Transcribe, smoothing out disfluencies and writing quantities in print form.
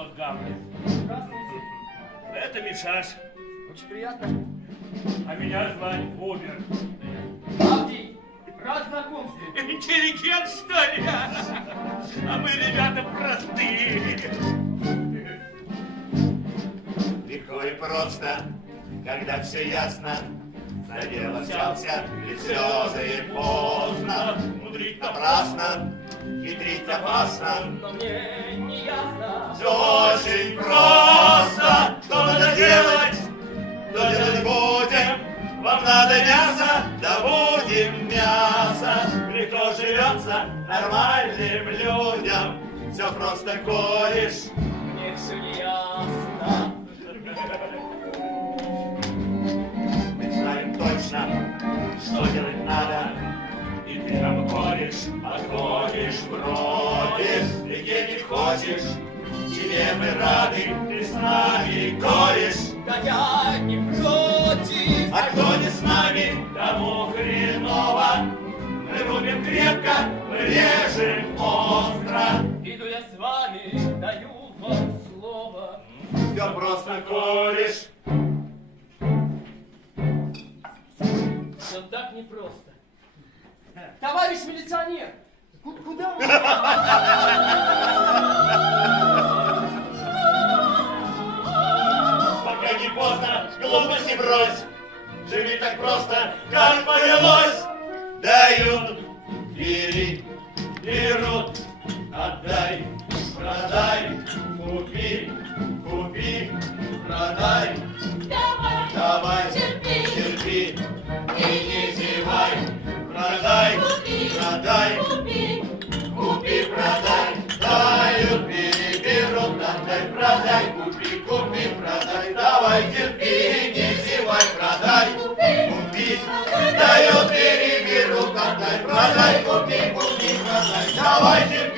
вот Гамлет. Здравствуйте. Это Мишаш. Очень приятно. А меня звать Бобер. Авдий, рад знакомству. Интеллигент, что ли? А мы, ребята, простые. Легко и просто, когда все ясно, за дело взялся, и слезы и поздно. Мудрить напрасно, хитрить опасно. Но мне не ясно. Все очень просто, что надо делать, то делать будем. Вам надо мясо, добудем мясо. Легко живется нормальным людям. Все просто кореш. Мне все не ясно. Мы знаем точно, что делать надо. И ты нам кореш, отходишь, бродишь. Ты денег хочешь, тебе мы рады. Ты с нами кореш. Да я не против. А кто не с нами, тому хреново. Мы рубим крепко, мы режем остро. Иду я с вами, даю вам слово. Все просто кореш. Все так непросто. Товарищ милиционер, куда вы? Пока не поздно, глупости брось. Живи так просто, как повелось. Дают, бери, берут, отдай, продай, купи, купи, продай. Давай, терпи, и не зевай. Продай, продай, купи, продай. Дают, бери, берут, отдай, продай, купи, купи, продай. Давай, терпи, не зевай, продай, купи. Дают, бери, берут, отдай, продай, купи, купи, продай. Давай, терпи.